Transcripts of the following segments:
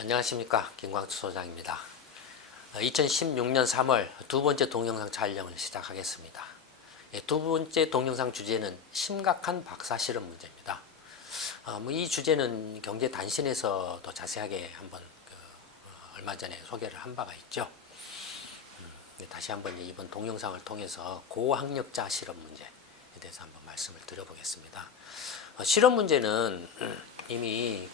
안녕하십니까, 김광수 소장입니다. 2016년 3월 두 번째 동영상 촬영을 시작하겠습니다. 두 번째 동영상 주제는 심각한 박사 실험 문제입니다. 이 주제는 경제 단신에서도 자세하게 한번 얼마 전에 소개를 한 바가 있죠. 다시 한번 이번 동영상을 통해서 고학력자 실험 문제에 대해서 한번 말씀을 드려보겠습니다. 실험 문제는 이미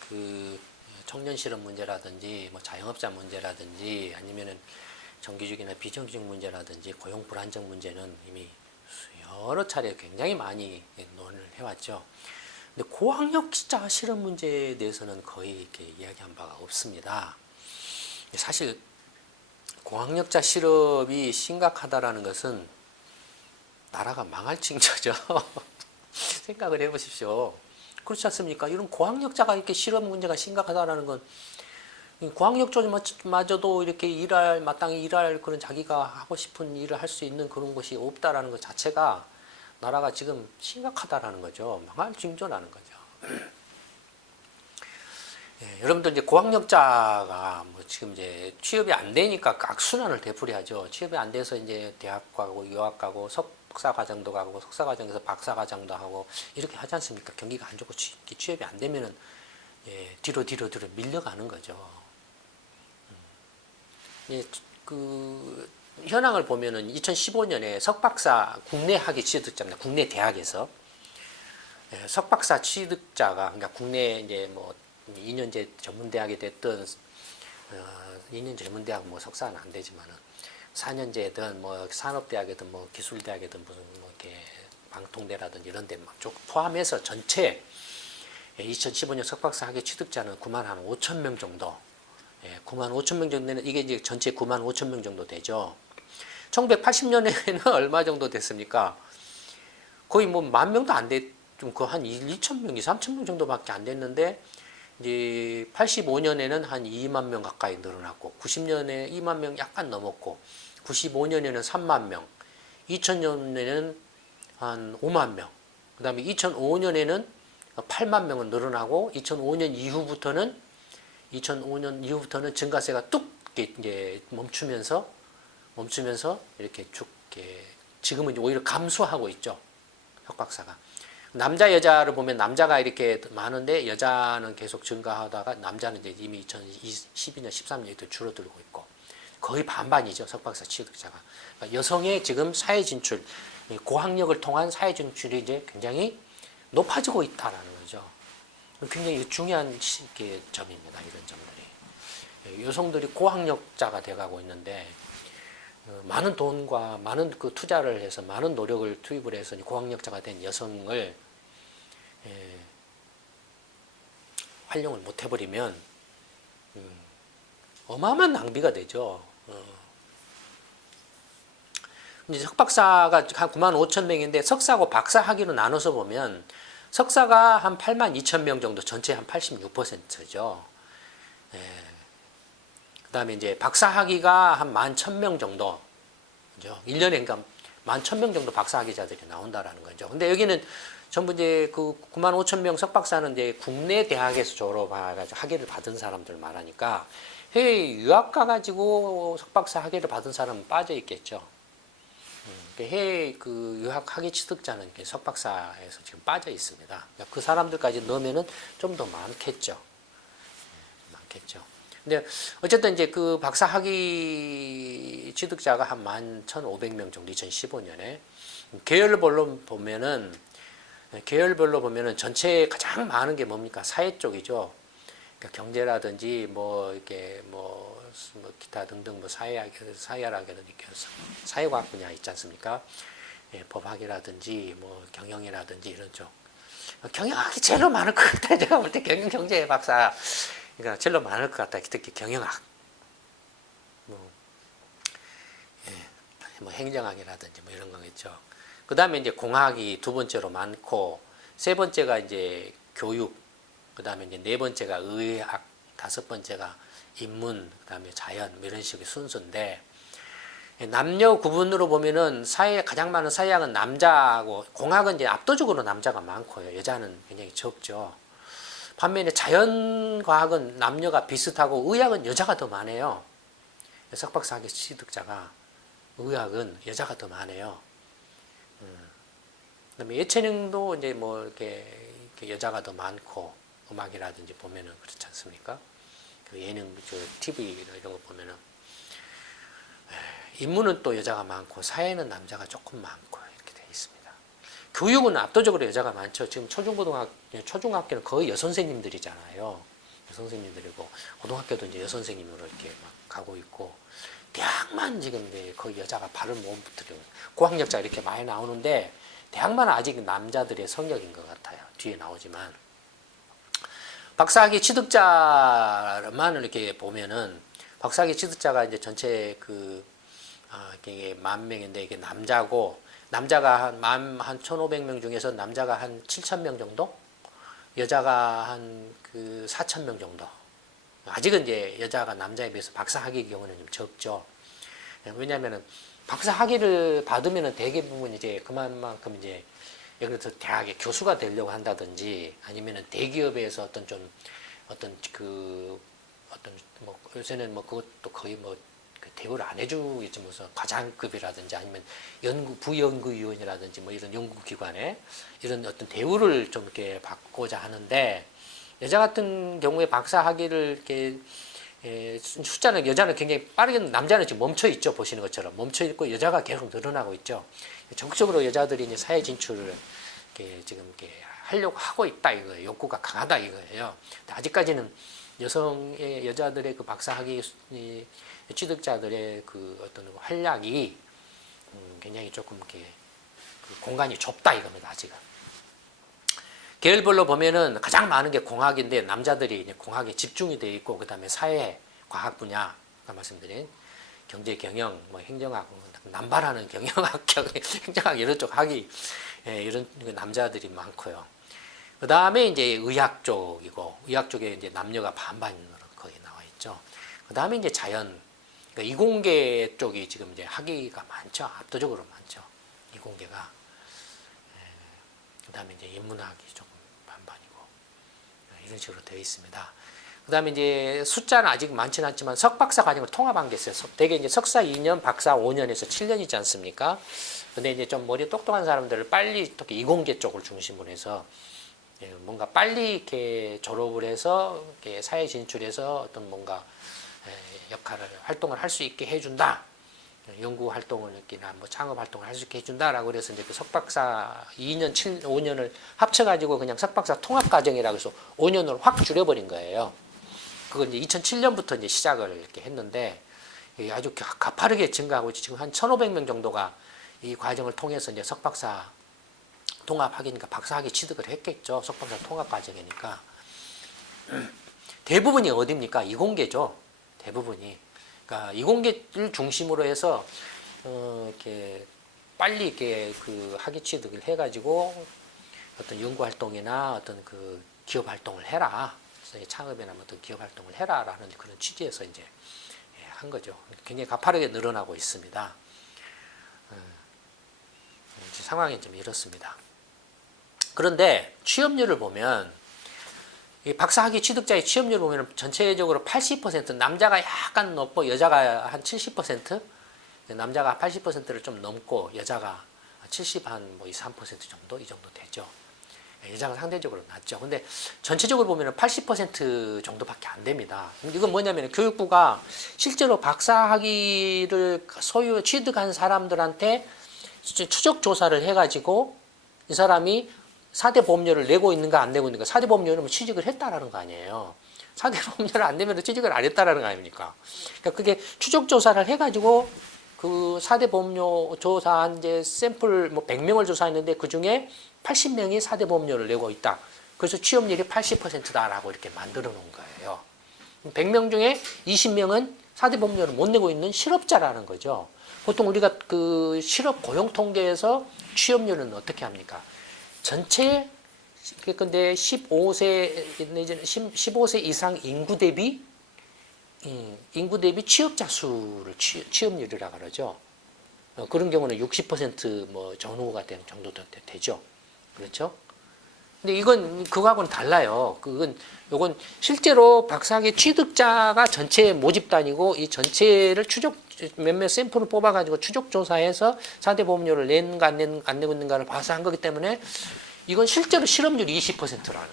청년 실험 문제라든지 자영업자 문제라든지 아니면은 정규직이나 비정규직 문제라든지 고용 불안정 문제는 이미 여러 차례 굉장히 많이 논의를 해왔죠. 근데 고학력자 실험 문제에 대해서는 거의 이렇게 이야기한 바가 없습니다. 사실 고학력자 실업이 심각하다라는 것은 나라가 망할 징조죠. 생각을 해보십시오. 그렇지 않습니까? 이런 고학력자가 이렇게 실업 문제가 심각하다라는 건 고학력자마저도 이렇게 마땅히 일할 그런 자기가 하고 싶은 일을 할 수 있는 그런 것이 없다라는 것 자체가 나라가 지금 심각하다라는 거죠. 망할 징조라는 거죠. 여러분들 이제 고학력자가 지금 이제 취업이 안 되니까 악순환을 되풀이하죠. 취업이 안 돼서 이제 대학 가고 유학 가고 석사 과정도 가고 석사 과정에서 박사 과정도 하고 이렇게 하지 않습니까? 경기가 안 좋고 취업이 안 되면은 뒤로 밀려가는 거죠. 그 현황을 보면은 2015년에 석박사 국내 학위 취득자입니다. 국내 대학에서 석박사 취득자가 그러니까 국내 이제 2년제 전문대학이 됐든 2년 전문대학 석사는 안 되지만은 4년제든 산업대학이든 기술대학이든 무슨 이렇게 방통대라든지 이런 데 쭉 포함해서 전체 2015년 석박사 학위 취득자는 9만 한 5천 명 정도. 9만 5천 명 정도는 이게 이제 전체 9만 5천 명 정도 되죠. 1980년에는 얼마 정도 됐습니까? 거의 10,000명도 안 됐, 한 2천 명, 3천 명 정도밖에 안 됐는데 이제 85년에는 한 2만 명 가까이 늘어났고 90년에 2만 명 약간 넘었고 95년에는 3만 명, 2000년에는 한 5만 명, 그 다음에 2005년에는 8만 명은 늘어나고 2005년 이후부터는 증가세가 뚝 이제 멈추면서 이렇게 쭉 지금은 이제 오히려 감소하고 있죠. 석박사가. 남자 여자를 보면 남자가 이렇게 많은데 여자는 계속 증가하다가 남자는 이제 이미 2012년 13년부터 줄어들고 있고 거의 반반이죠. 석박사 취득자가. 그러니까 여성의 지금 사회 진출, 고학력을 통한 사회 진출이 이제 굉장히 높아지고 있다라는 거죠. 굉장히 중요한 점입니다. 이런 점들이. 여성들이 고학력자가 돼가고 있는데 많은 돈과 많은 투자를 해서 많은 노력을 투입을 해서 고학력자가 된 여성을 활용을 못 해버리면 어마어마한 낭비가 되죠. 이제 석박사가 한 9만 5천 명인데 석사하고 박사 학위로 나눠서 보면 석사가 한 8만 2천 명 정도, 전체 한 86%죠. 그 다음에 이제 박사 학위가 한 11,000명 정도, 그죠? 1년에 그러니까 11,000명 정도 박사 학위자들이 나온다라는 거죠. 근데 여기는 전부 이제 그 9만 5천 명 석박사는 이제 국내 대학에서 졸업해가지고 학위를 받은 사람들 말하니까 해외 유학 가가지고 석박사 학위를 받은 사람은 빠져 있겠죠. 해외 유학 학위 취득자는 석박사에서 지금 빠져 있습니다. 그러니까 그 사람들까지 넣으면은 좀 더 많겠죠. 근데 어쨌든 이제 그 박사 학위 취득자가 한 11,500명 정도 2015년에 계열별로 보면은 전체 가장 많은 게 뭡니까? 사회 쪽이죠. 그러니까 경제라든지 이렇게 기타 등등 사회학이라든지 사회과학 분야 있지 않습니까? 법학이라든지 경영이라든지 이런 쪽. 경영학이 제일 많을 것 같아요. 제가 볼 때 경영경제 박사 그러니까 제일 많을 것 같다. 특히 경영학, 행정학이라든지 이런 거겠죠. 그 다음에 이제 공학이 두 번째로 많고 세 번째가 이제 교육, 그 다음에 이제 네 번째가 의학, 다섯 번째가 인문, 그 다음에 자연 이런 식의 순서인데 남녀 구분으로 보면은 가장 많은 사회학은 남자고 공학은 이제 압도적으로 남자가 많고요. 여자는 굉장히 적죠. 반면에 자연과학은 남녀가 비슷하고 의학은 여자가 더 많아요. 석박사학위 취득자가 의학은 여자가 더 많아요. 그다음에 예체능도 이제 뭐 이렇게 여자가 더 많고 음악이라든지 보면은 그렇지 않습니까? 그 예능, 저 TV 이런 거 보면은 인문은 또 여자가 많고 사회는 남자가 조금 많고 이렇게 되어 있습니다. 교육은 압도적으로 여자가 많죠. 지금 초중학교는 거의 여선생님들이잖아요. 여선생님들이고 고등학교도 이제 여선생님으로 이렇게 막 가고 있고 대학만 지금 이제 거의 여자가 발을 못 붙여요. 고학력자 이렇게 많이 나오는데 대학만 아직 남자들의 성역인 것 같아요. 뒤에 나오지만 박사학위 취득자만 이렇게 보면은 박사학위 취득자가 이제 전체 이게 10,000명인데 이게 남자가 한 1,500명 중에서 남자가 한 7,000명 정도, 여자가 한 4,000명 정도. 아직은 이제 여자가 남자에 비해서 박사학위 경우는 좀 적죠. 왜냐하면은 박사학위를 받으면은 대부분 이제 그만큼 이제 예를 들어서 대학에 교수가 되려고 한다든지 아니면은 대기업에서 어떤 뭐 요새는 뭐 그것도 거의 뭐 대우를 안 해주겠지 무슨 과장급이라든지 아니면 부연구위원이라든지 뭐 이런 연구기관에 이런 어떤 대우를 좀 이렇게 받고자 하는데 여자 같은 경우에 박사학위를 이렇게 숫자는 여자는 굉장히 빠르게 남자는 지금 멈춰 있죠. 보시는 것처럼 멈춰 있고 여자가 계속 늘어나고 있죠. 적극적으로 여자들이 이제 사회 진출을 지금 이렇게 하려고 하고 있다 이거예요. 욕구가 강하다 이거예요. 아직까지는 여자들의 그 박사학위 취득자들의 그 어떤 활약이 굉장히 조금 이렇게 공간이 좁다 이겁니다. 아직은. 계열별로 보면은 가장 많은 게 공학인데 남자들이 이제 공학에 집중이 되어 있고 그다음에 사회 과학 분야 아까 말씀드린 경제 경영 뭐 행정학 남발하는 경영학 행정학 이런 쪽 학이 이런 남자들이 많고요. 그다음에 이제 의학 쪽이고 의학 쪽에 이제 남녀가 반반으로 거의 나와 있죠. 그다음에 이제 자연 그러니까 이공계 쪽이 지금 이제 학위가 많죠. 압도적으로 많죠. 이공계가. 그다음에 이제 인문학이 조금 반반이고 이런 식으로 되어 있습니다. 그다음에 이제 숫자는 아직 많지는 않지만 석박사 과정을 통합한 게 있어요. 대개 이제 석사 2년, 박사 5년에서 7년이지 않습니까? 근데 이제 좀 머리 똑똑한 사람들을 빨리 특히 이공계 쪽을 중심으로 해서 뭔가 빨리 이렇게 졸업을 해서 이렇게 사회 진출해서 어떤 뭔가 활동을 할 수 있게 해준다. 연구 활동을 이렇게나 뭐 창업 활동을 할 수 있게 해준다라고 그래서 이제 그 석박사 2년, 5년을 합쳐가지고 그냥 석박사 통합 과정이라고 해서 5년을 확 줄여버린 거예요. 그건 이제 2007년부터 이제 시작을 이렇게 했는데 아주 가파르게 증가하고 지금 한 1,500명 정도가 이 과정을 통해서 이제 석박사 통합학위니까 박사학위 취득을 했겠죠. 석박사 통합 과정이니까 대부분이 어디입니까? 이공계죠. 대부분이. 그러니까 이공계를 중심으로 해서 이렇게 빨리 이렇게 그 학위 취득을 해가지고 어떤 연구 활동이나 어떤 그 기업 활동을 해라. 창업이나 어떤 기업 활동을 해라라는 그런 취지에서 이제 한 거죠. 굉장히 가파르게 늘어나고 있습니다. 상황이 좀 이렇습니다. 그런데 취업률을 보면 이 박사학위 취득자의 취업률을 보면 전체적으로 80% 남자가 약간 높고 여자가 한 70% 남자가 80%를 좀 넘고 여자가 70 한 뭐 2, 3% 정도 이 정도 되죠. 여자가 상대적으로 낮죠. 근데 전체적으로 보면 80% 정도밖에 안 됩니다. 이건 뭐냐면 교육부가 실제로 박사학위를 소유 취득한 사람들한테 추적 조사를 해가지고 이 사람이 4대 보험료를 내고 있는가 안 내고 있는가 4대 보험료는 취직을 했다라는 거 아니에요. 4대 보험료를 안 내면 취직을 안 했다라는 거 아닙니까? 그러니까 그게 추적 조사를 해가지고 그 4대 보험료 조사한 이제 샘플 뭐 100명을 조사했는데 그 중에 80명이 4대 보험료를 내고 있다. 그래서 취업률이 80%다라고 이렇게 만들어 놓은 거예요. 100명 중에 20명은 4대 보험료를 못 내고 있는 실업자라는 거죠. 보통 우리가 그 실업 고용 통계에서 취업률은 어떻게 합니까? 전체 근데 15세 내지는 15세 이상 인구 대비 취업자 수를 취업률이라고 그러죠. 그런 경우는 60%뭐 전후가 되는 정도 되죠. 그렇죠? 근데 이건 그거하고는 달라요. 요건 실제로 박사학위 취득자가 전체 모집단이고 이 전체를 몇몇 샘플을 뽑아가지고 추적 조사해서 4대 보험료를 낸가 안 내고 있는가를 봐서 한 거기 때문에 이건 실제로 실업률이 20%라는 거예요.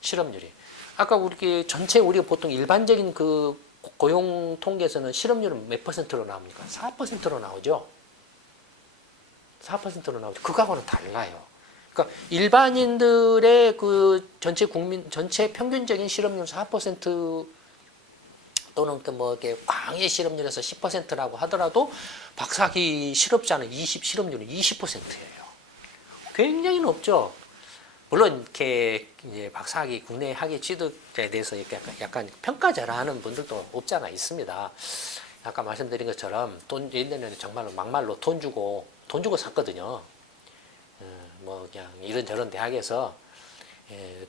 실업률이. 아까 우리가 보통 일반적인 그 고용 통계에서는 실업률은 몇 퍼센트로 나옵니까? 4%로 나오죠. 4%로 나오죠. 그거하고는 달라요. 그러니까 일반인들의 그 전체 평균적인 실업률 4% 또는 이렇게 광의 실업률에서 10%라고 하더라도 박사학위 실업자는 실업률은 20%예요. 굉장히 높죠. 물론 이렇게 이제 박사학위 국내 학위 취득자에 대해서 이렇게 약간 평가절하 하는 분들도 없지 않아 있습니다. 아까 말씀드린 것처럼 옛날에는 정말로 막말로 돈 주고 샀거든요. 뭐 그냥 이런저런 대학에서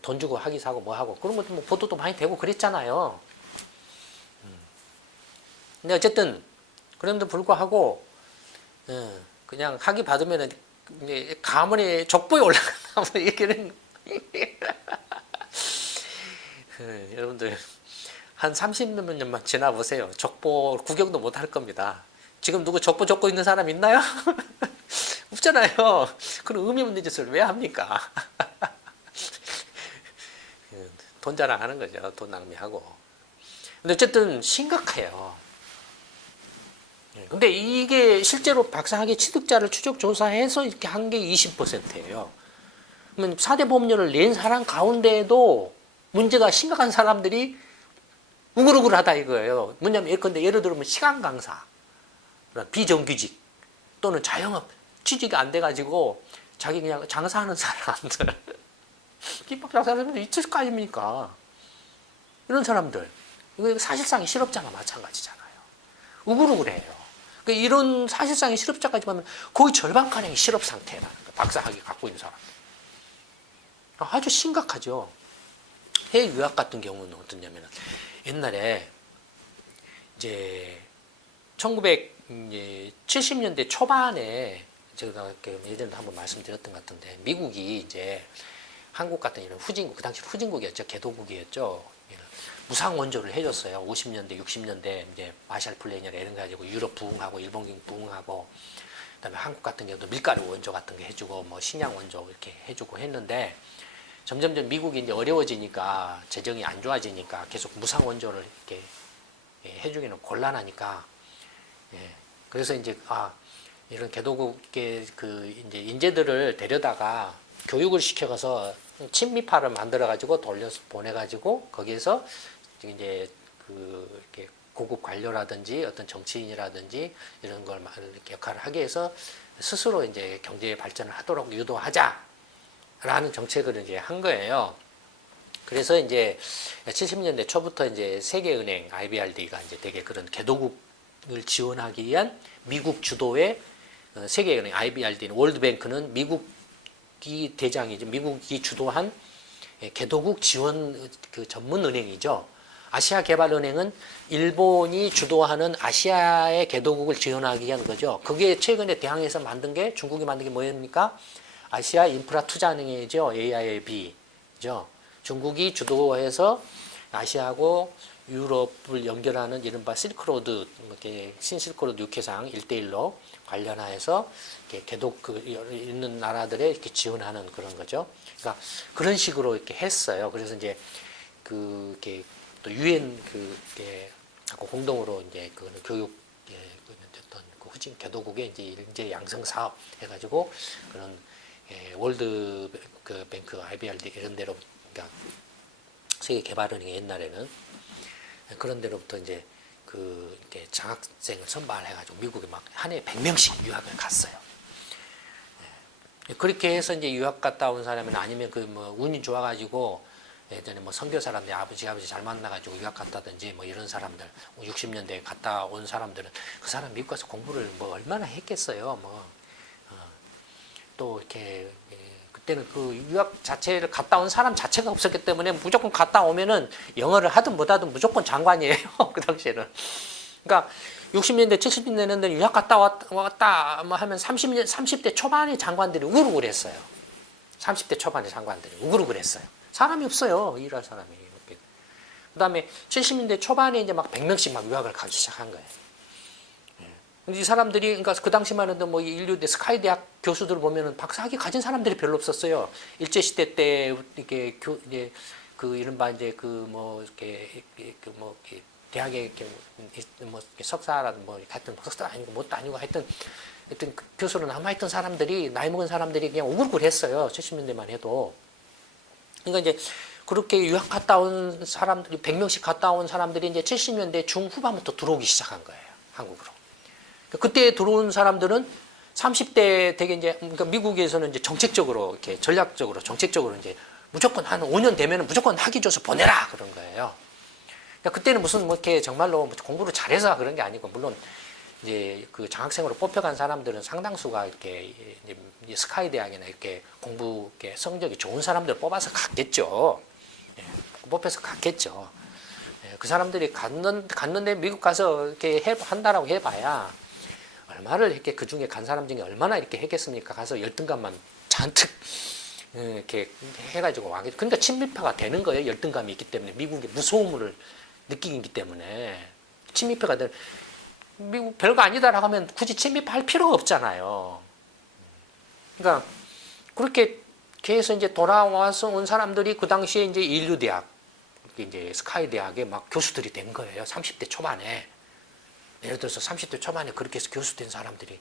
돈 주고 학위 사고 뭐 하고 그런 것도 뭐 보도도 많이 되고 그랬잖아요. 근데 어쨌든 그럼에도 불구하고 그냥 학위 받으면은 가문의 족보에 올라가나 뭐 얘기는 여러분들 한 30년만 지나보세요. 족보 구경도 못 할 겁니다. 지금 누구 족보 적고 있는 사람 있나요? 없잖아요. 그런 의미 없는 짓을 왜 합니까? 돈 자랑하는 거죠. 돈 낭비하고. 근데 어쨌든 심각해요. 근데 이게 실제로 박사학위 취득자를 추적 조사해서 이렇게 한 게 20%예요. 그러면 4대 보험료를 낸 사람 가운데에도 문제가 심각한 사람들이 우글우글하다 이거예요. 뭐냐면 예를 들면 시간 강사, 비정규직 또는 자영업 취직이 안 돼가지고 자기 그냥 장사하는 사람들, 김밥 장사하는 사람들 있을 거 아닙니까? 이런 사람들 이거 사실상의 실업자가 마찬가지잖아요. 우글우글해요. 이런 사실상의 실업자까지 보면 거의 절반가량이 실업 상태라는 거예요. 박사학위 갖고 있는 사람. 아주 심각하죠. 해외 유학 같은 경우는 어떠냐면 옛날에 이제 1970년대 초반에 제가 예전에 한번 말씀드렸던 것 같은데 미국이 이제 한국 같은 이런 후진국, 그 당시 후진국이었죠. 개도국이었죠. 무상 원조를 해줬어요. 50년대, 60년대 이제 마샬 플랜이나 이런 거 가지고 유럽 부흥하고 일본 부흥하고 그다음에 한국 같은 경우도 밀가루 원조 같은 거 해주고 뭐 식량 원조 이렇게 해주고 했는데 점점점 미국이 이제 어려워지니까 재정이 안 좋아지니까 계속 무상 원조를 이렇게 해주기는 곤란하니까 그래서 이제 이런 개도국의 그 이제 인재들을 데려다가 교육을 시켜가서 친미파를 만들어가지고 돌려서 보내가지고 거기에서 이제 이렇게 고급 관료라든지 어떤 정치인이라든지 이런 걸 이렇게 역할을 하게 해서 스스로 이제 경제 발전을 하도록 유도하자라는 정책을 이제 한 거예요. 그래서 이제 70년대 초부터 이제 세계은행 IBRD가 이제 되게 그런 개도국을 지원하기 위한 미국 주도의 세계은행 IBRD는 월드뱅크는 미국이 대장이죠. 미국이 주도한 개도국 지원 그 전문 은행이죠. 아시아개발은행은 일본이 주도하는 아시아의 개도국을 지원하기 위한 거죠. 그게 최근에 대항해서 만든 게 중국이 만든 게 뭐입니까? 아시아 인프라 투자은행이죠. AIIB죠. 중국이 주도해서 아시아하고 유럽을 연결하는 이른바 실크로드, 이렇게 신실크로드 육해상 1대1로 관련해서 개독 있는 나라들에 이렇게 지원하는 그런 거죠. 그러니까 그런 식으로 이렇게 했어요. 그래서 이제 이렇게 또 유엔 하고 공동으로 이제 그 교육 어떤 그 후진 개도국의 이제 인재 양성 사업 해가지고 그런 월드 그 뱅크 IBRD 이런 데로 그러니까 세계 개발은행 옛날에는 그런 데로부터 이제 이렇게 장학생을 선발해가지고 미국에 막 한 해에 100명씩 유학을 갔어요. 그렇게 해서 이제 유학 갔다 온 사람은 아니면 뭐 운이 좋아가지고 예전에 뭐 선교사람들 아버지 잘 만나가지고 유학 갔다든지 뭐 이런 사람들 60년대에 갔다 온 사람들은 그 사람 미국 가서 공부를 뭐 얼마나 했겠어요. 또 이렇게 그때는 그 유학 자체를 갔다 온 사람 자체가 없었기 때문에 무조건 갔다 오면은 영어를 하든 못하든 무조건 장관이에요. 그 당시에는. 그러니까 60년대, 70년대는 유학 갔다 왔다 뭐 하면 30대 초반의 장관들이 우르르 했어요. 30대 초반의 장관들이 우글우글했어요. 사람이 없어요. 일할 사람이. 그다음에 70년대 초반에 이제 막 100명씩 막 유학을 가기 시작한 거예요. 이 사람들이 그러니까 그 당시만 해도 뭐 인류대 스카이 대학 교수들 보면은 박사학위 가진 사람들이 별로 없었어요. 일제 시대 때 이게 이제 그 이른바 이제 그 뭐 이렇게 그 뭐 대학에 이렇게 뭐 석사라든 뭐 하여튼 석사 아니고 뭣도 아니고 하여튼 그 교수로 남아있던 사람들이 나이 먹은 사람들이 그냥 우글우글했어요. 70년대만 해도. 그러니까 이제 그렇게 유학 갔다 온 사람들이 100명씩 갔다 온 사람들이 이제 70년대 중후반부터 들어오기 시작한 거예요. 한국으로. 그때 들어온 사람들은 30대 되게 이제 그러니까 미국에서는 이제 정책적으로 이렇게 전략적으로 정책적으로 이제 무조건 한 5년 되면은 무조건 학위 줘서 보내라 그런 거예요. 그러니까 그때는 무슨 뭐 이렇게 정말로 공부를 잘해서 그런 게 아니고 물론 이제 그 장학생으로 뽑혀간 사람들은 상당수가 이렇게 이제 스카이 대학이나 이렇게 공부 이렇게 성적이 좋은 사람들 뽑아서 갔겠죠. 예, 뽑혀서 갔겠죠. 예, 그 사람들이 갔는데 미국 가서 이렇게 한다라고 해봐야 얼마를 이렇게 그 중에 간 사람 중에 얼마나 이렇게 했겠습니까? 가서 열등감만 잔뜩 이렇게 해가지고 와겠죠. 그러니까 친밀파가 되는 거예요. 열등감이 있기 때문에 미국의 무서움을 느끼기 때문에 친밀파가 되는. 미국 별거 아니다라고 하면 굳이 침입할 필요가 없잖아요. 그러니까 그렇게 해서 이제 돌아와서 온 사람들이 그 당시에 이제 인류대학, 이제 스카이 대학에 막 교수들이 된 거예요. 30대 초반에. 예를 들어서 30대 초반에 그렇게 해서 교수 된 사람들이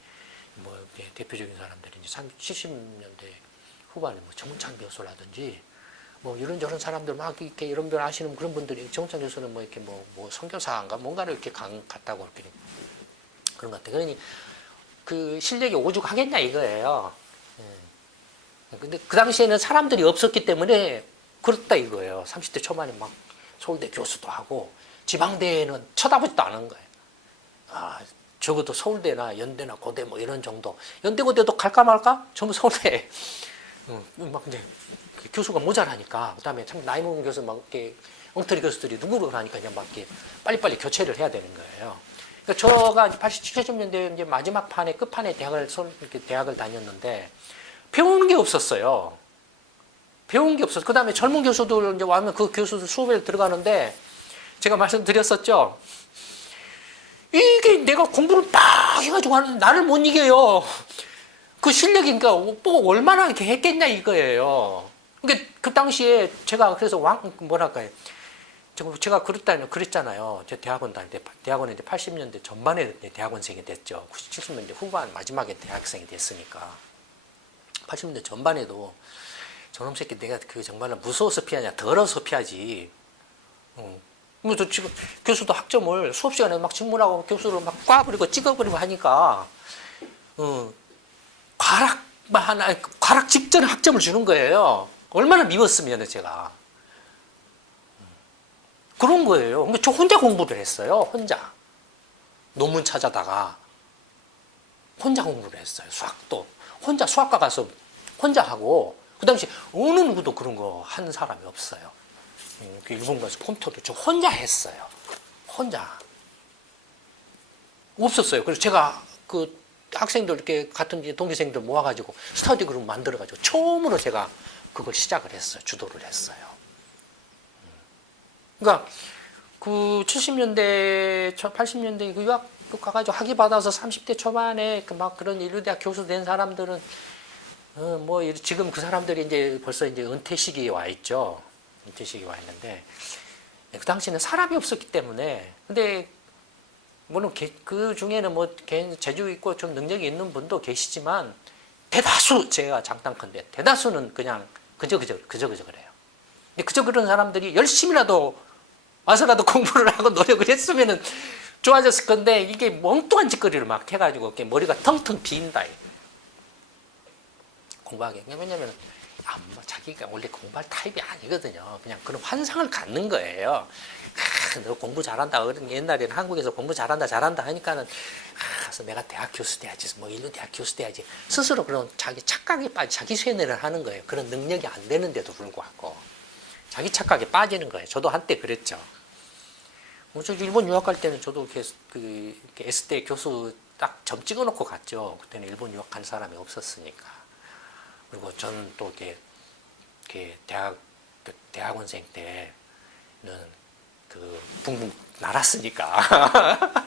뭐 대표적인 사람들이 이제 70년대 후반에 뭐 정문창 교수라든지 뭐 이런저런 사람들 막 이렇게 이런 별 아시는 그런 분들이 정문창 교수는 뭐 이렇게 뭐 선교사인가 뭔가를 이렇게 갔다고 이렇게 그런 것 같아요. 그러니 그 실력이 오죽하겠냐 이거예요. 근데 그 당시에는 사람들이 없었기 때문에 그렇다 이거예요. 30대 초반에 막 서울대 교수도 하고 지방대에는 쳐다보지도 않은 거예요. 아, 적어도 서울대나 연대나 고대 뭐 이런 정도. 연대 고대도 갈까 말까? 전부 서울대. 막 이제 교수가 모자라니까. 그다음에 참 나이 먹은 교수 막 이렇게 엉터리 교수들이 누구를 하니까 그냥 막 이렇게 빨리빨리 교체를 해야 되는 거예요. 그러니까 저가 80, 70년대 이제 마지막 판에 끝판에 이렇게 대학을 다녔는데 배우는 게 없었어요. 배운 게 없었어요. 그다음에 젊은 교수들 이제 와면 그 교수들 수업에 들어가는데 제가 말씀드렸었죠. 이게 내가 공부를 딱 해가지고 하는데 나를 못 이겨요. 그 실력이 그러니까 뭐 얼마나 이렇게 했겠냐 이거예요. 그러니까 그 당시에 제가 그래서 뭐랄까요. 제가 그랬잖아요. 제 대학원 다닐 때, 대학원에 이제 80년대 전반에 대학원생이 됐죠. 70년대 후반 마지막에 대학생이 됐으니까. 80년대 전반에도 저놈 새끼 내가 그 정말로 무서워서 피하냐, 더러워서 피하지. 저 지금 교수도 학점을 수업 시간에 막 질문하고 교수를 막 꽈버리고 찍어버리고 하니까, 과락 직전에 학점을 주는 거예요. 얼마나 미웠으면 제가. 그런 거예요. 그러니까 저 혼자 공부를 했어요. 혼자. 논문 찾아다가. 혼자 공부를 했어요. 수학도. 혼자 수학과 가서 혼자 하고, 그 당시 어느 누구도 그런 거 한 사람이 없어요. 일본 가서 컴퓨터도 저 혼자 했어요. 혼자. 없었어요. 그래서 제가 그 학생들 이렇게 같은 동기생들 모아가지고 스터디 그룹 만들어가지고 처음으로 제가 그걸 시작을 했어요. 주도를 했어요. 그러니까 그 70년대, 80년대 그 유학 가가지고 학위 받아서 30대 초반에 막 그런 인류대학 교수 된 사람들은 뭐 지금 그 사람들이 이제 벌써 이제 은퇴 시기에 와 있죠. 은퇴 시기에 와 있는데 그 당시에는 사람이 없었기 때문에 근데 물론 그 중에는 뭐 재주 있고 좀 능력이 있는 분도 계시지만 대다수 제가 장담컨대 대다수는 그냥 그저 그래요. 근데 그저 그런 사람들이 열심히라도 와서라도 공부를 하고 노력을 했으면은 좋아졌을 건데 이게 멍뚱한 짓거리를 막 해가지고 머리가 텅텅 빈다. 공부하게. 왜냐면 자기가 원래 공부할 타입이 아니거든요. 그냥 그런 환상을 갖는 거예요. 너 공부 잘한다. 옛날에는 한국에서 공부 잘한다 하니까는 그래서 내가 대학 교수 돼야지. 뭐 인류 대학 교수 돼야지. 스스로 그런 자기 착각에 자기 쇠뇌를 하는 거예요. 그런 능력이 안 되는데도 불구하고 자기 착각에 빠지는 거예요. 저도 한때 그랬죠. 저 일본 유학 갈 때는 저도 이렇게 S대 교수 딱 점 찍어놓고 갔죠. 그때는 일본 유학 간 사람이 없었으니까. 그리고 저는 또 이렇게 이렇게 대학원생 때는 그 붕붕 날았으니까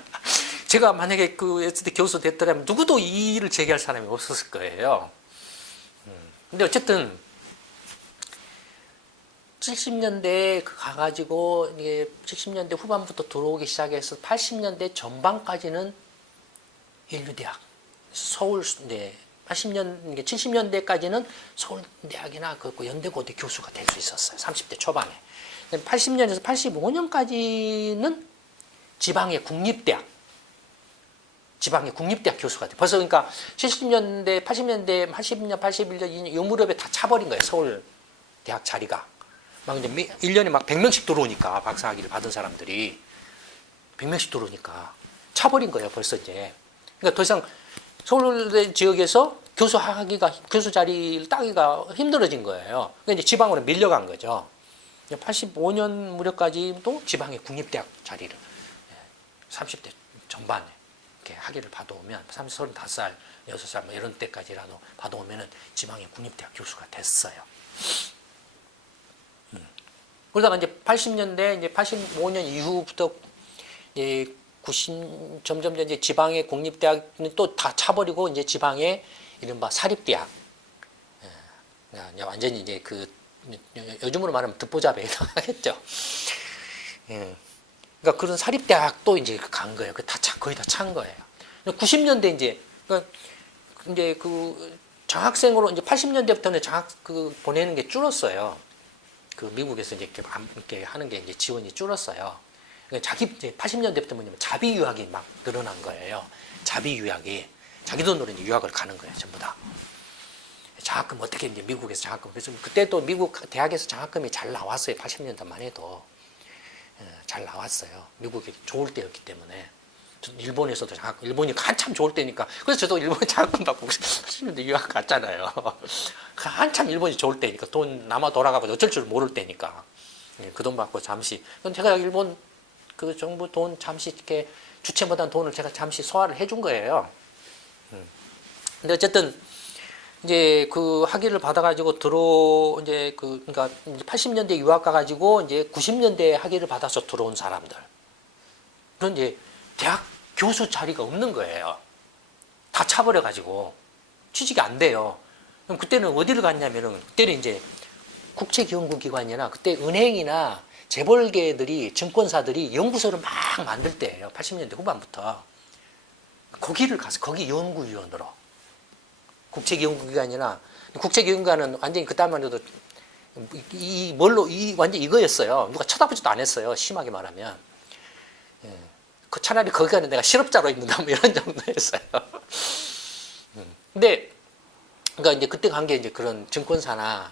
제가 만약에 그 SD 교수 됐더라면 누구도 이 일을 제기할 사람이 없었을 거예요. 근데 어쨌든 70년대에 가가지고 이게 70년대 후반부터 들어오기 시작해서 80년대 전반까지는 인류대학, 서울, 네, 80년, 70년대까지는 서울대학이나 그 연대고대 교수가 될 수 있었어요. 30대 초반에. 80년에서 85년까지는 지방의 국립대학 교수가 돼. 벌써 그러니까 70년대, 80년대, 80년, 81년 요 무렵에 다 차버린 거예요. 서울대학 자리가. 막 이제 1년에 막 100명씩 들어오니까 박사학위를 받은 사람들이 100명씩 들어오니까 차버린 거예요. 벌써 이제. 그러니까 더 이상 서울대 지역에서 교수 자리를 따기가 힘들어진 거예요. 그러니까 이제 지방으로 밀려간 거죠. 85년 무렵까지도 지방의 국립대학 자리를 30대 전반에 이렇게 학위를 받아오면 35살, 6살 뭐 이런 때까지라도 받아오면은 지방의 국립대학 교수가 됐어요. 그러다가 이제 80년대, 이제 85년 이후부터 이제 점점 이제 지방의 국립대학은 또 다 차버리고 이제 지방의 이른바 사립대학, 완전히 이제 그 요즘으로 말하면 듣보잡에 해당하겠죠. 그러니까 그런 사립대학도 이제 간 거예요. 거의 다 찬 거예요. 90년대 이제 그 장학생으로 이제 80년대부터는 보내는 게 줄었어요. 그 미국에서 이렇게 하는 게 이제 지원이 줄었어요. 그러니까 이제 80년대부터 뭐냐면 자비 유학이 막 늘어난 거예요. 자비 유학이 자기 돈으로 이제 유학을 가는 거예요, 전부 다. 장학금 어떻게 이제 미국에서 장학금. 그래서 그때 또 미국 대학에서 장학금이 잘 나왔어요. 80년대만 해도 잘 나왔어요. 미국이 좋을 때였기 때문에. 일본에서도 장학금, 일본이 한참 좋을 때니까. 그래서 저도 일본 장학금 받고 80년대 유학 갔잖아요. 한참 일본이 좋을 때니까 돈 남아 돌아가고 어쩔 줄 모를 때니까 그 돈 받고 잠시. 그럼 제가 일본 그 정부 돈 잠시 이렇게 주체 못한 돈을 제가 잠시 소화를 해준 거예요. 근데 어쨌든 이제 그 학위를 받아가지고 그러니까 80년대 유학 가가지고 이제 90년대 학위를 받아서 들어온 사람들. 그런 이제 대학 교수 자리가 없는 거예요. 다 차버려가지고 취직이 안 돼요. 그럼 그때는 어디를 갔냐면은 그때는 이제 국책연구기관이나 그때 은행이나 재벌계들이 증권사들이 연구소를 막 만들 때예요. 80년대 후반부터. 거기를 가서 거기 연구위원으로. 국책연구기관이나 국책연구기관은 완전히 그때만 해도 완전 이거였어요. 누가 쳐다보지도 않았어요. 심하게 말하면. 그 차라리 거기 가는 내가 실업자로 있는다 뭐 이런 정도였어요. 근데 그러니까 이제 그때 간 게 이제 그런 증권사나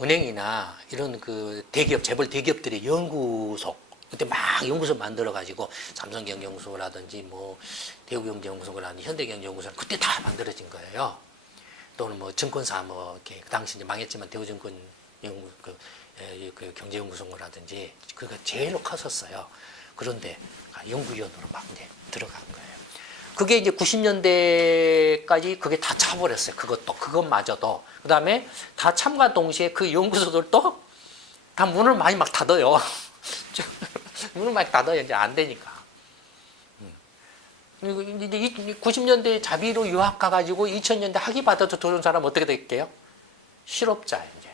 은행이나 이런 그 대기업, 재벌 대기업들의 연구소, 그때 막 연구소 만들어가지고 삼성경제연구소라든지 뭐 대우경제연구소라든지 현대경제연구소 그때 다 만들어진 거예요. 또는 뭐 증권사 뭐 이렇게 그 당시 이제 망했지만 대우증권 그 경제연구소라든지 그가 제일로 컸었어요. 그런데 연구위원으로 막 이제 들어간 거예요. 그게 이제 90년대까지 그게 다 차버렸어요. 그것마저도. 그 다음에 다 참과 동시에 그 연구소들도 다 문을 많이 막 닫아요. 문을 많이 닫아요. 이제 안 되니까. 이제 90년대 자비로 유학 가가지고 2000년대 학위 받아서 들어온 사람 어떻게 될게요? 실업자 이제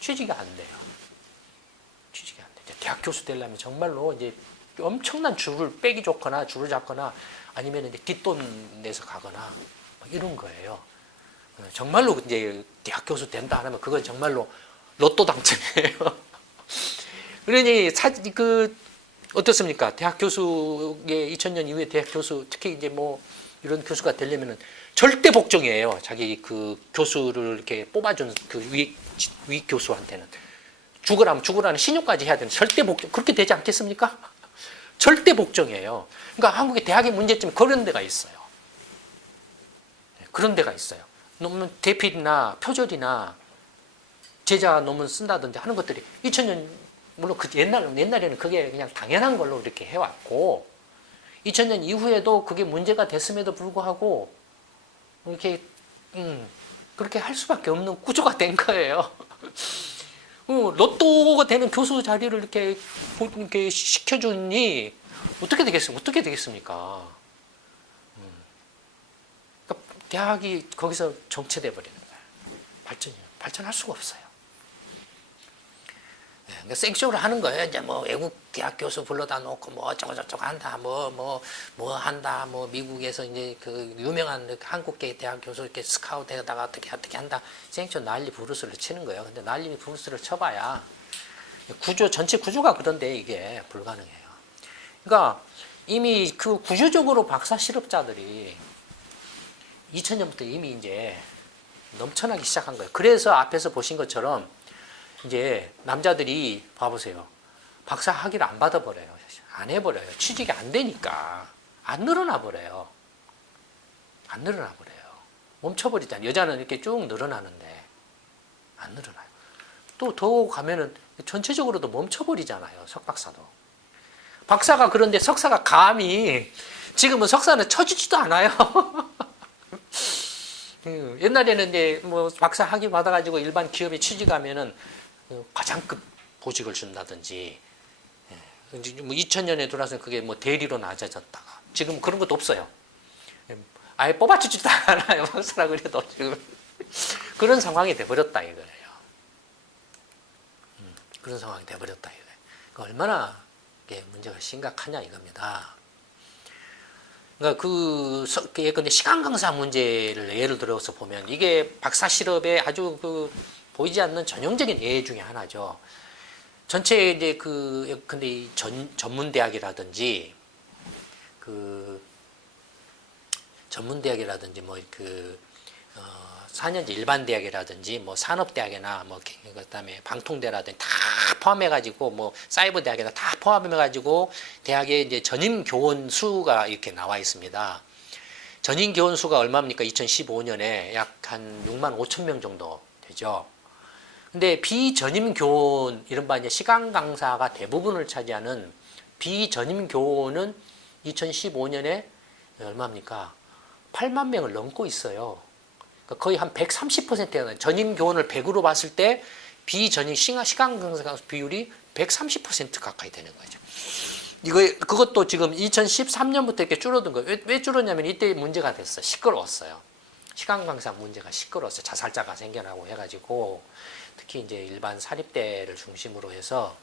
취직이 안 돼요. 취직이 안 돼. 대학 교수 되려면 정말로 이제 엄청난 줄을 빼기 좋거나 줄을 잡거나 아니면 이제 뒷돈 내서 가거나 이런 거예요. 정말로 이제 대학 교수 된다 하면 그건 정말로 로또 당첨이에요. 그러니 어떻습니까? 대학 교수의 2000년 이후에 대학 교수 특히 이제 뭐 이런 교수가 되려면은 절대 복종이에요. 자기 그 교수를 이렇게 뽑아준 그 위 교수한테는 죽으라는 신용까지 해야 되는 절대 복종 그렇게 되지 않겠습니까? 절대 복종이에요. 그러니까 한국의 대학의 문제점은 그런 데가 있어요. 그런 데가 있어요. 논문 대필이나 표절이나 제자 논문 쓴다든지 하는 것들이 2000년 물론 옛날에는 그게 그냥 당연한 걸로 이렇게 해왔고 2000년 이후에도 그게 문제가 됐음에도 불구하고 이렇게 그렇게 할 수밖에 없는 구조가 된 거예요. 로또가 되는 교수 자리를 이렇게 시켜주니 어떻게 되겠습니까? 그러니까 대학이 거기서 정체돼 버리는 거예요. 발전할 수가 없어요. 그러니까 생쇼를 하는 거예요. 이제 뭐 외국 대학 교수 불러다 놓고 뭐 어쩌고 저쩌고 한다, 뭐 한다, 뭐 미국에서 이제 그 유명한 한국계 대학 교수 이렇게 스카우트에다가 어떻게 한다, 생쇼 난리 부르스를 치는 거예요. 근데 난리 부르스를 쳐봐야 전체 구조가 그런데 이게 불가능해요. 그러니까 이미 그 구조적으로 박사 실업자들이 2000년부터 이미 이제 넘쳐나기 시작한 거예요. 그래서 앞에서 보신 것처럼 이제 남자들이 봐보세요. 박사 학위를 안 받아버려요. 안 해버려요. 취직이 안 되니까. 안 늘어나 버려요. 멈춰버리잖아요. 여자는 이렇게 쭉 늘어나는데 안 늘어나요. 또 더 가면은 전체적으로도 멈춰버리잖아요. 석박사도. 박사가 그런데 석사가 감히 지금은 석사는 쳐주지도 않아요. 옛날에는 이제 뭐 박사 학위 받아가지고 일반 기업에 취직하면은 과장급 보직을 준다든지, 뭐 2000년에 들어와서 그게 뭐 대리로 낮아졌다가 지금 그런 것도 없어요. 아예 뽑아주지도 않아요. 박사라 그래도 지금 그런 상황이 돼버렸다 이거예요. 그런 상황이 돼버렸다 이거예요. 그러니까 얼마나 이게 문제가 심각하냐 이겁니다. 그러니까 근데 시간 강사 문제를 예를 들어서 보면 이게 박사 실업에 아주 보이지 않는 전형적인 예 중에 하나죠. 전체 이제 근데 이 전문 대학이라든지 뭐 4년제 일반 대학이라든지 뭐 산업대학이나 뭐 그다음에 방통대라든지 다 포함해가지고 뭐 사이버 대학이나 다 포함해가지고 대학에 이제 전임 교원 수가 이렇게 나와 있습니다. 전임 교원 수가 얼마입니까? 2015년에 약 한 6만 5천 명 정도 되죠. 근데 비전임 교원, 이른바 이제 시간 강사가 대부분을 차지하는 비전임 교원은 2015년에 얼마입니까? 8만 명을 넘고 있어요. 그러니까 거의 한 130%가 전임 교원을 100으로 봤을 때 비전임 시간 강사 비율이 130% 가까이 되는 거죠. 그것도 지금 2013년부터 이렇게 줄어든 거예요. 왜 줄었냐면 이때 문제가 됐어요. 시끄러웠어요. 시간 강사 문제가 시끄러웠어요. 자살자가 생겨나고 해가지고 특히 이제 일반 사립대를 중심으로 해서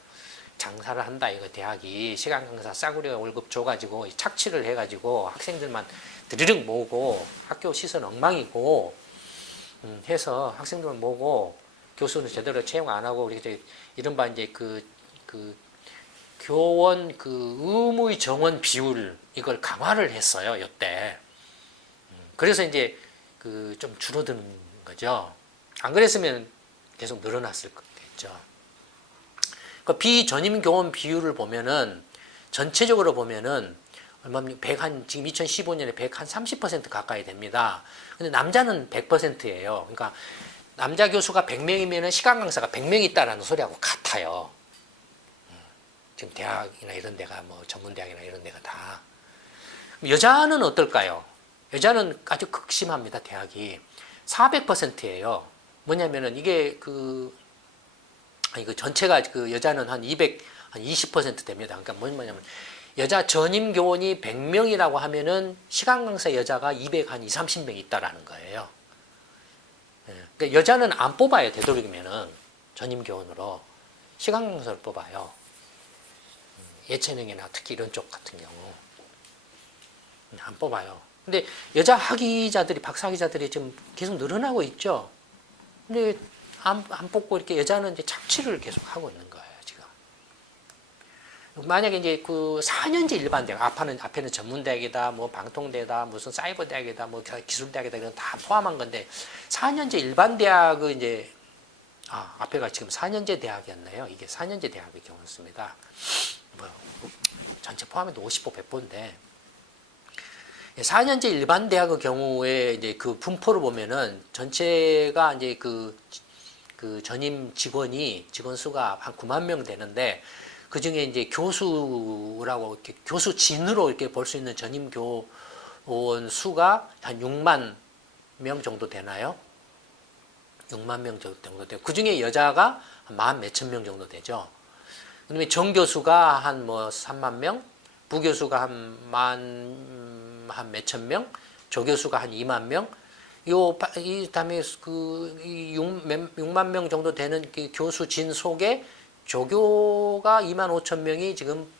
장사를 한다. 이거 대학이 시간 강사 싸구려 월급 줘가지고 착취를 해가지고 학생들만 드르륵 모으고 학교 시설 엉망이고 해서 학생들만 모으고 교수는 제대로 채용 안 하고 우리 이른바 이제 교원 의무의 정원 비율 이걸 강화를 했어요. 이때. 그래서 이제 좀 줄어드는 거죠. 안 그랬으면 계속 늘어났을 거겠죠. 그러니까 비전임 교원 비율을 보면은 전체적으로 보면은 지금 2015년에 130% 가까이 됩니다. 근데 남자는 100%예요. 그러니까 남자 교수가 100명이면은 시간 강사가 100명 있다라는 소리하고 같아요. 지금 대학이나 이런 데가 뭐 전문 대학이나 이런 데가 다. 여자는 어떨까요? 여자는 아주 극심합니다. 대학이 400%예요. 뭐냐면은 이게 전체가 여자는 한 20% 됩니다. 그러니까 뭐냐면 여자 전임 교원이 100명이라고 하면은 시간 강사 여자가 230명 있다라는 거예요. 그러니까 여자는 안 뽑아요. 되도록이면은 전임 교원으로 시간 강사를 뽑아요. 예체능이나 특히 이런 쪽 같은 경우 안 뽑아요. 근데 여자 학위자들이 박사 학위자들이 지금 계속 늘어나고 있죠. 근데 안 뽑고 이렇게 여자는 이제 착취를 계속 하고 있는 거예요, 지금. 만약에 이제 4년제 일반 대학, 앞에는 전문대학이다, 뭐 방통대다, 무슨 사이버대학이다, 뭐 기술대학이다, 이런 다 포함한 건데, 4년제 일반 대학은 이제, 앞에가 지금 4년제 대학이었네요. 이게 4년제 대학의 경우였습니다. 전체 포함해도 50보 100보인데, 4년제 일반 대학의 경우에 이제 분포를 보면은 전체가 이제 전임 직원 수가 한 9만 명 되는데 그 중에 이제 교수라고 이렇게 교수진으로 이렇게 볼 수 있는 전임 교원 수가 한 6만 명 정도 되나요? 6만 명 정도 되고 그 중에 여자가 만 몇천 명 정도 되죠. 그다음에 정교수가 한 뭐 3만 명, 부교수가 한 몇천 명, 조교수가 한 2만 명. 이 다음에 그 6만 명 정도 되는 그 교수진 속에 조교가 2만 5천 명이 지금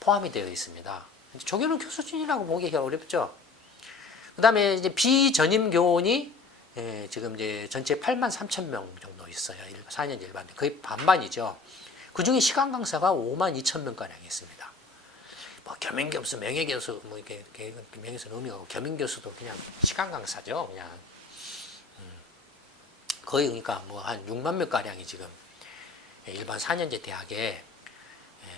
포함이 되어 있습니다. 조교는 교수진이라고 보기 어렵죠. 그 다음에 이제 비전임 교원이 지금 이제 전체 8만 3천 명 정도 있어요. 4년 일반. 거의 반반이죠. 그 중에 시간 강사가 5만 2천 명가량 있습니다. 뭐 겸임교수, 명예교수, 뭐 이렇게 명예교수는 의미가 없고 겸임교수도 그냥 시간 강사죠. 그냥 거의 그러니까 뭐 한 6만 명가량이 지금 일반 4년제 대학에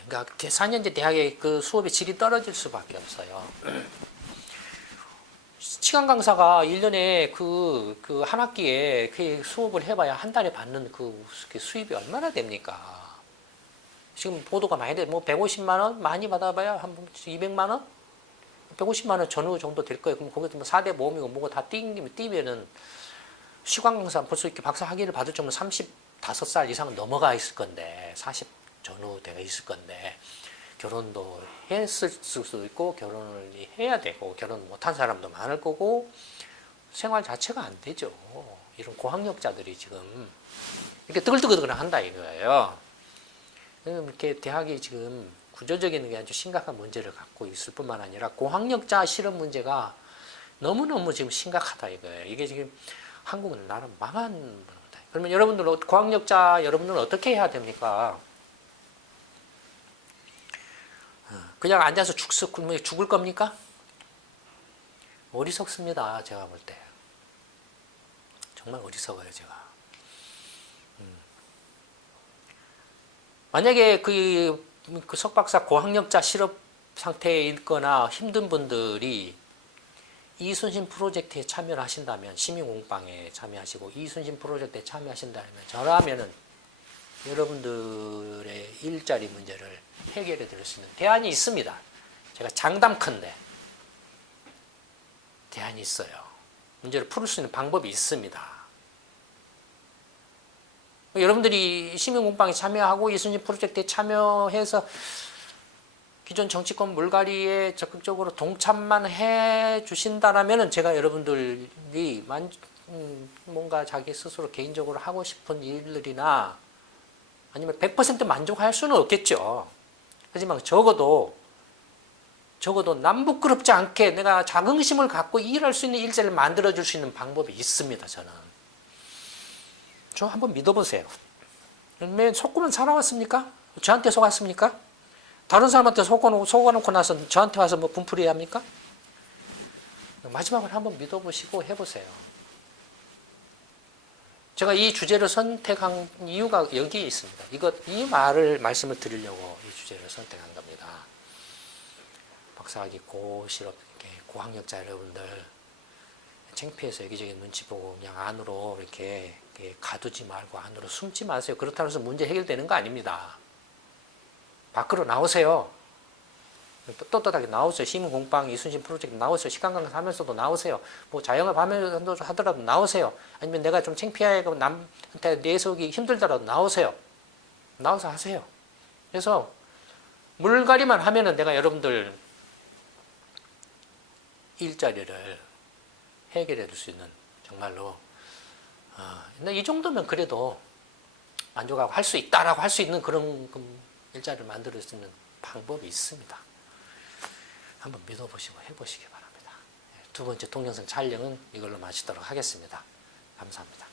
그러니까 4년제 대학의 그 수업의 질이 떨어질 수밖에 없어요. 시간 강사가 1년에 그 한 학기에 그 수업을 해봐야 한 달에 받는 그 수입이 얼마나 됩니까? 지금 보도가 많이 돼. 뭐 150만 원 많이 받아봐야 한 200만 원? 150만 원 전후 정도 될 거예요. 그럼 거기서 뭐 4대 모험이고 뭐고 다 뛰면은 시간 강사 벌써 이렇게 박사 학위를 받을 정도면 35살 이상은 넘어가 있을 건데 40 전후 되어 있을 건데 결혼도 했을 수도 있고 결혼을 해야 되고 결혼 못한 사람도 많을 거고 생활 자체가 안 되죠. 이런 고학력자들이 지금 이렇게 뜨글뜨글 한다 이거예요. 이렇게 대학이 지금 구조적인 게 아주 심각한 문제를 갖고 있을 뿐만 아니라 고학력자 실업 문제가 너무너무 지금 심각하다 이거예요. 이게 지금 한국은 나름 망한 거다. 그러면 여러분들 고학력자 여러분들은 어떻게 해야 됩니까? 그냥 앉아서 죽을 겁니까? 어리석습니다. 제가 볼 때. 정말 어리석어요, 제가. 만약에 그 석박사 고학력자 실업 상태에 있거나 힘든 분들이 이순신 프로젝트에 참여를 하신다면, 시민공방에 참여하시고 이순신 프로젝트에 참여하신다면 저라면은 여러분들의 일자리 문제를 해결해 드릴 수 있는 대안이 있습니다. 제가 장담컨대 대안이 있어요. 문제를 풀 수 있는 방법이 있습니다. 여러분들이 시민공방에 참여하고 이순신 프로젝트에 참여해서 기존 정치권 물갈이에 적극적으로 동참만 해 주신다라면 제가 여러분들이 뭔가 자기 스스로 개인적으로 하고 싶은 일들이나 아니면 100% 만족할 수는 없겠죠. 하지만 적어도 남 부끄럽지 않게 내가 자긍심을 갖고 일할 수 있는 일자리를 만들어줄 수 있는 방법이 있습니다. 저 한번 믿어보세요. 속으면 살아왔습니까? 저한테 속았습니까? 다른 사람한테 속아놓고 나서 저한테 와서 뭐 분풀이해야 합니까? 마지막으로 한번 믿어보시고 해보세요. 제가 이 주제를 선택한 이유가 여기에 있습니다. 이 말씀을 드리려고 이 주제를 선택한 겁니다. 박사학위 고실업, 고학력자 여러분들, 창피해서 여기저기 눈치 보고 그냥 안으로 이렇게 가두지 말고 안으로 숨지 마세요. 그렇다고 해서 문제 해결되는 거 아닙니다. 밖으로 나오세요. 떳떳하게 나오세요. 시민공방, 이순신 프로젝트 나오세요. 시간 강사 하면서도 나오세요. 뭐 자영업 하면서 하더라도 나오세요. 아니면 내가 좀 창피하고 남한테 내세우기 힘들더라도 나오세요. 나와서 하세요. 그래서 물갈이만 하면은 내가 여러분들 일자리를 해결해 줄 수 있는 정말로 이 정도면 그래도 만족하고 할 수 있다라고 할 수 있는 그런 일자리를 만들 수 있는 방법이 있습니다. 한번 믿어보시고 해보시기 바랍니다. 두 번째 동영상 촬영은 이걸로 마치도록 하겠습니다. 감사합니다.